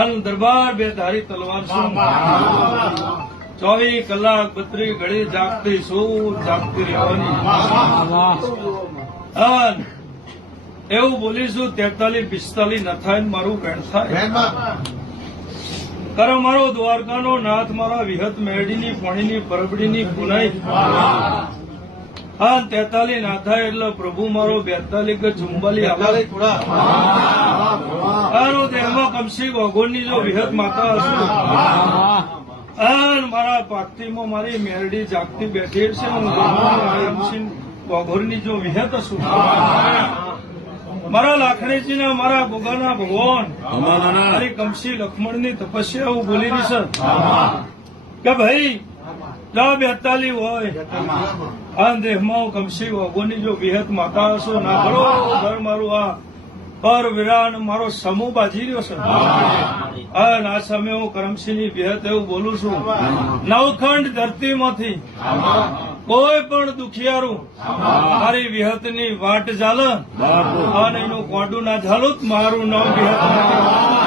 અન દરબાર બે ધારી તલવાર શું? ચોવીસ કલાક બત્રી ઘડી જાગતી શું? જાગતી રહેવાની. એવું બોલીશું, તેતાલીસ, પિસ્તાલીસ ન થાય મારું વેણ થાય. કર મારો દ્વારકાનો નાથ, મારા વિહત મેળીની પાણીની પરબડીની પુનાઈ. હા તેતાલી ના થાય એટલે પ્રભુ મારો બેતાલી કે ચુંબાલી આલા. તારો દેહમાં કમસી જો વિહત માતા હશે. મારા પાકતીમાં મારી મેરડી જાગતી બેઠી છે હું ગોગોરની જો વિહત હશું. મારા લાખણીજીના, મારા ગોગાના ભગવાન. મારી કમસી લક્ષ્મણની તપસ્યા હું બોલી રહી છે. કે ભાઈ જા બેતાલી હોય. આ દેહમાં કમસી ભગવાનની જો વિહત માતા હશો. ના બરોબર મારું આ પર વિરાન મારો સમૂહ બાજી રહ્યો છે. અને આ સમયે હું કરમસિંહની વિહત એવું બોલું છું. નવખંડ ધરતીમાંથી કોઈ પણ દુખિયારું મારી વિહતની વાટ ઝાલ અને એનું કોડું ના ઝાલું મારું નવ વિહત.